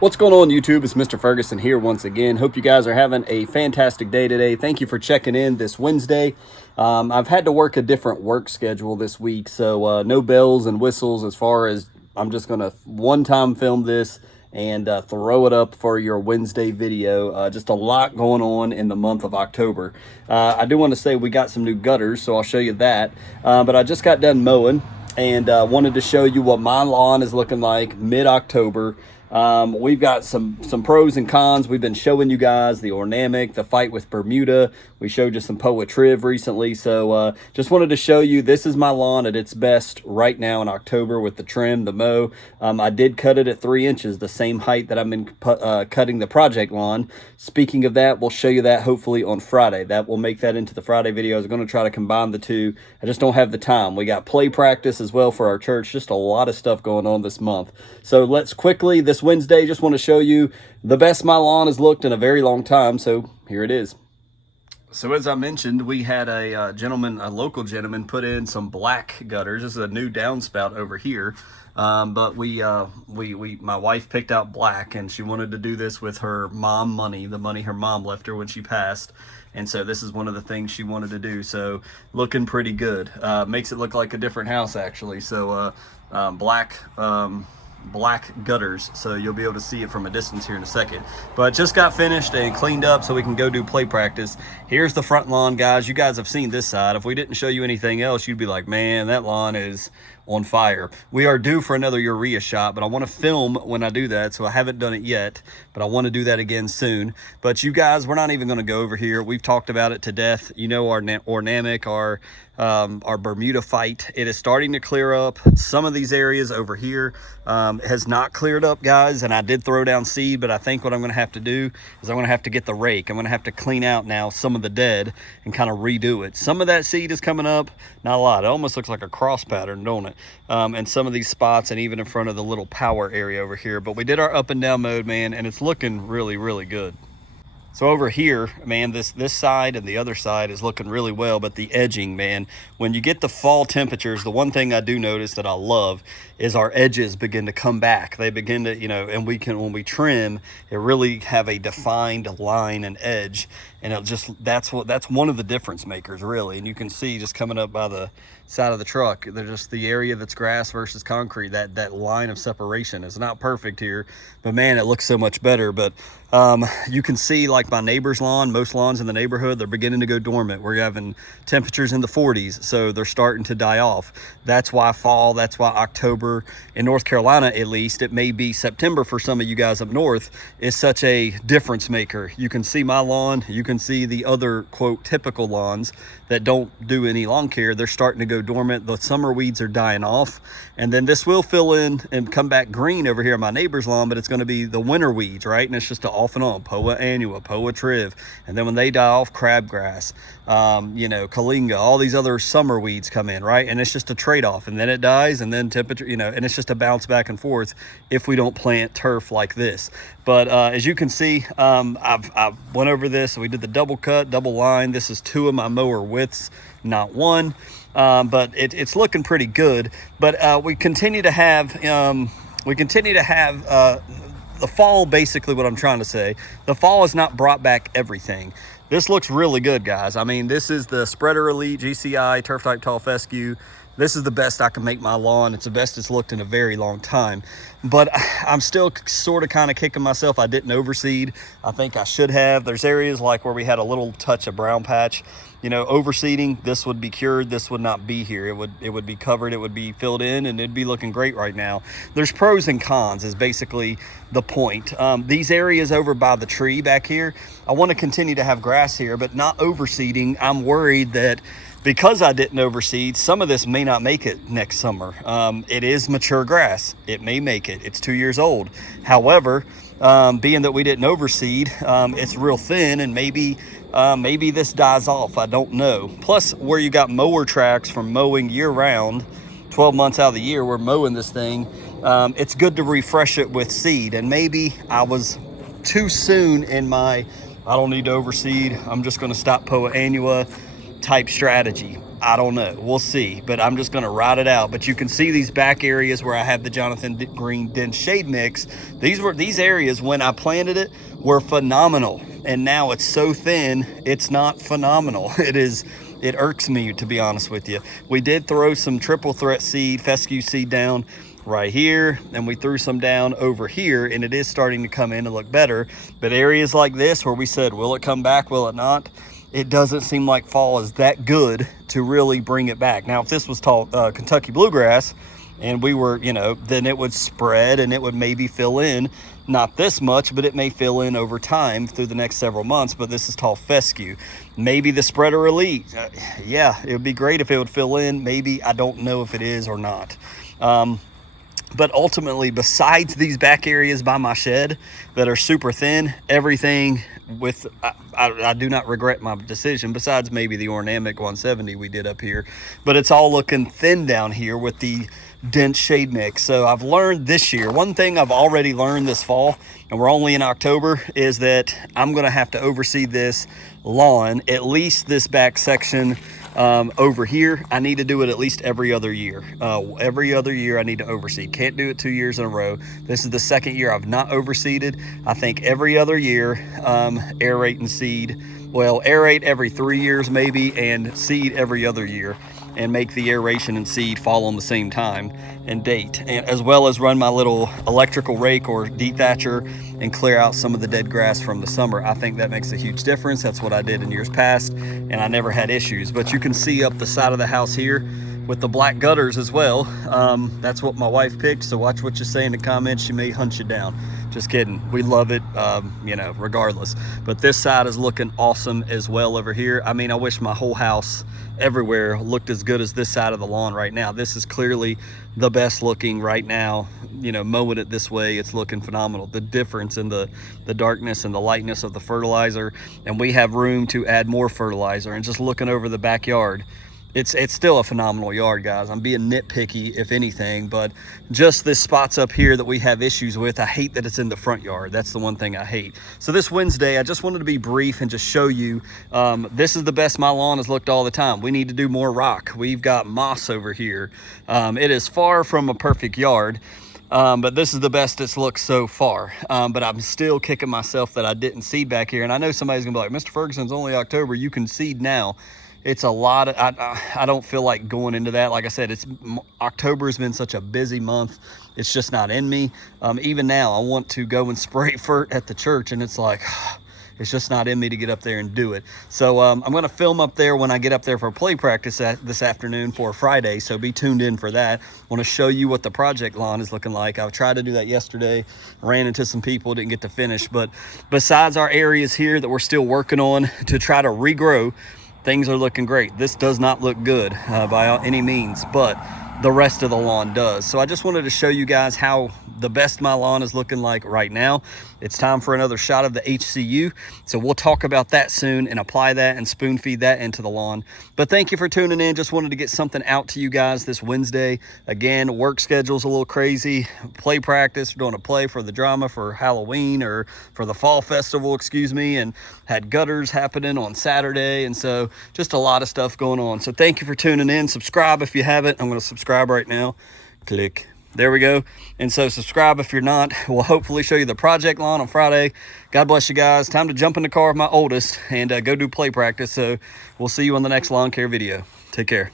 What's going on, YouTube? It's Mr. Ferguson here once again. Hope you guys are having a fantastic day today. Thank you for checking in this Wednesday. I've had to work a different work schedule this week, so no bells and whistles as far as I'm just going to one-time film this and throw it up for your Wednesday video. Just a lot going on in the month of October. I do want to say we got some new gutters, so I'll show you that. But I just got done mowing and wanted to show you what my lawn is looking like mid-October. We've got some pros and cons. We've been showing you guys the Ornamic, the fight with Bermuda. We showed you some Poa Triv recently. So just wanted to show you this is my lawn at its best right now in October with the trim, the mow. I did cut it at 3 inches, the same height that I've been cutting the project lawn. Speaking of that, we'll show you that hopefully on Friday. That will make that into the Friday video. I was going to try to combine the two. I just don't have the time. We got play practice as well for our church. Just a lot of stuff going on this month. So let's quickly, this Wednesday, just want to show you the best my lawn has looked in a very long time. So here it is. So as I mentioned, we had a local gentleman put in some black gutters. This is a new downspout over here. But my wife picked out black, and she wanted to do this with her mom money, the money her mom left her when she passed. And so this is one of the things she wanted to do. So looking pretty good. Makes it look like a different house actually. So black gutters, so you'll be able to see it from a distance here in a second. But just got finished and cleaned up so we can go do play practice. Here's the front lawn, guys. You guys have seen this side. If we didn't show you anything else, you'd be like, man, that lawn is on fire. We are due for another urea shot, but I want to film when I do that, so I haven't done it yet, but I want to do that again soon. But you guys, we're not even going to go over here. We've talked about it to death. You know, our Ornamic, our Bermuda fight, it is starting to clear up. Some of these areas over here has not cleared up, guys, and I did throw down seed, but I think what I'm going to have to do is I'm going to have to get the rake. I'm going to have to clean out now some of the dead and kind of redo it. Some of that seed is coming up, not a lot. It almost looks like a cross pattern, don't it? And some of these spots, and even in front of the little power area over here. But we did our up and down mode, man, and it's looking really, really good. So over here, man, this side and the other side is looking really well, but the edging, man, when you get the fall temperatures, the one thing I do notice that I love is our edges begin to come back. They begin to, you know, and when we trim, it really have a defined line and edge, and it just, that's one of the difference makers, really. And you can see just coming up by the side of the truck, they're just the area that's grass versus concrete, that line of separation is not perfect here, but man, it looks so much better. But you can see, like my neighbor's lawn, most lawns in the neighborhood, they're beginning to go dormant. We're having temperatures in the 40s, so they're starting to die off. That's why fall, that's why October in North Carolina, at least, it may be September for some of you guys up north, is such a difference maker. You can see my lawn, you can see the other, quote, typical lawns that don't do any lawn care. They're starting to go dormant. The summer weeds are dying off, and then this will fill in and come back green over here on my neighbor's lawn, but it's going to be the winter weeds, right? And it's just a off and on, Poa annua, Poa Triv, and then when they die off, crabgrass, you know, Kalinga, all these other summer weeds come in, right? And it's just a trade-off, and then it dies, and then temperature, you know, and it's just a bounce back and forth if we don't plant turf like this. But as you can see, I've went over this. We did the double cut, double line. This is 2 of my mower widths, not 1. But it's looking pretty good. But we continue to have the fall. Basically, what I'm trying to say, the fall has not brought back everything. This looks really good, guys. I mean, this is the Spreader Elite GCI Turf Type Tall Fescue. This is the best I can make my lawn. It's the best it's looked in a very long time. But I'm still sort of kind of kicking myself. I didn't overseed. I think I should have. There's areas like where we had a little touch of brown patch. You know, overseeding, this would be cured. This would not be here. It would be covered. It would be filled in, and it'd be looking great right now. There's pros and cons is basically the point. These areas over by the tree back here, I want to continue to have grass here, but not overseeding. I'm worried that because I didn't overseed, some of this may not make it next summer. It is mature grass. It may make it. It's 2 years old. However, being that we didn't overseed, it's real thin, and maybe this dies off. I don't know. Plus, where you got mower tracks from mowing year round, 12 months out of the year, we're mowing this thing. It's good to refresh it with seed. And maybe I was too soon in my, I don't need to overseed, I'm just going to stop Poa annua type strategy. I don't know. We'll see. But I'm just going to ride it out. But you can see these back areas where I have the Jonathan Green dense shade mix. These areas when I planted it were phenomenal. And now it's so thin, it's not phenomenal. It irks me, to be honest with you. We did throw some triple threat seed, fescue seed down right here, and we threw some down over here, and it is starting to come in and look better. But areas like this where we said, will it come back, will it not? It doesn't seem like fall is that good to really bring it back. Now, if this was Kentucky bluegrass and we were, then it would spread and it would maybe fill in, not this much, but it may fill in over time through the next several months. But this is tall fescue. Maybe the spreader elite. Yeah, it would be great if it would fill in. Maybe, I don't know if it is or not. But ultimately, besides these back areas by my shed that are super thin, everything with, I do not regret my decision, besides maybe the Ornamic 170 we did up here. But it's all looking thin down here with the dense shade mix. So I've learned this year, one thing I've already learned this fall, and we're only in October, is that I'm going to have to overseed this lawn, at least this back section. Over here, I need to do it at least every other year. Every other year I need to overseed. Can't do it 2 years in a row. This is the second year I've not overseeded. I think every other year, aerate and seed. Well, aerate every 3 years maybe, and seed every other year, and make the aeration and seed fall on the same time and date, and as well as run my little electrical rake or dethatcher and clear out some of the dead grass from the summer. I think that makes a huge difference. That's what I did in years past, and I never had issues. But you can see up the side of the house here with the black gutters as well. That's what my wife picked, so watch what you say in the comments. She may hunt you down. Just kidding. We love it, regardless. But this side is looking awesome as well over here. I mean, I wish my whole house everywhere looked as good as this side of the lawn right now. This is clearly the best looking right now. Mowing it this way, it's looking phenomenal. The difference in the darkness and the lightness of the fertilizer, and we have room to add more fertilizer. And just looking over the backyard, it's still a phenomenal yard, guys. I'm being nitpicky if anything, but just this spots up here that we have issues with. I hate that it's in the front yard. That's the one thing I hate. So this Wednesday, I just wanted to be brief and just show you, this is the best my lawn has looked all the time. We need to do more rock. We've got moss over here. It is far from a perfect yard. But this is the best it's looked so far. But I'm still kicking myself that I didn't seed back here. And I know somebody's gonna be like, Mr. Ferguson's only October, you can seed now. It's a lot of, I don't feel like going into that. Like I said, October has been such a busy month. It's just not in me. Even now, I want to go and spray fert at the church, and it's like, it's just not in me to get up there and do it. So I'm going to film up there when I get up there for play practice this afternoon for Friday. So be tuned in for that. I want to show you what the project lawn is looking like. I tried to do that yesterday, ran into some people, didn't get to finish. But besides our areas here that we're still working on to try to regrow, things are looking great. This does not look good by any means, but the rest of the lawn does. So I just wanted to show you guys how the best my lawn is looking like right now. It's time for another shot of the HCU. So we'll talk about that soon and apply that and spoon feed that into the lawn. But thank you for tuning in. Just wanted to get something out to you guys this Wednesday. Again, work schedule's a little crazy. Play practice, we're doing a play for the drama for Halloween or for the fall festival, excuse me, and had gutters happening on Saturday. And so just a lot of stuff going on. So thank you for tuning in. Subscribe if you haven't. I'm going to subscribe right now. Click. There we go. And so subscribe if you're not. We'll hopefully show you the project lawn on Friday. God bless you guys. Time to jump in the car with my oldest and go do play practice. So we'll see you on the next lawn care video. Take care.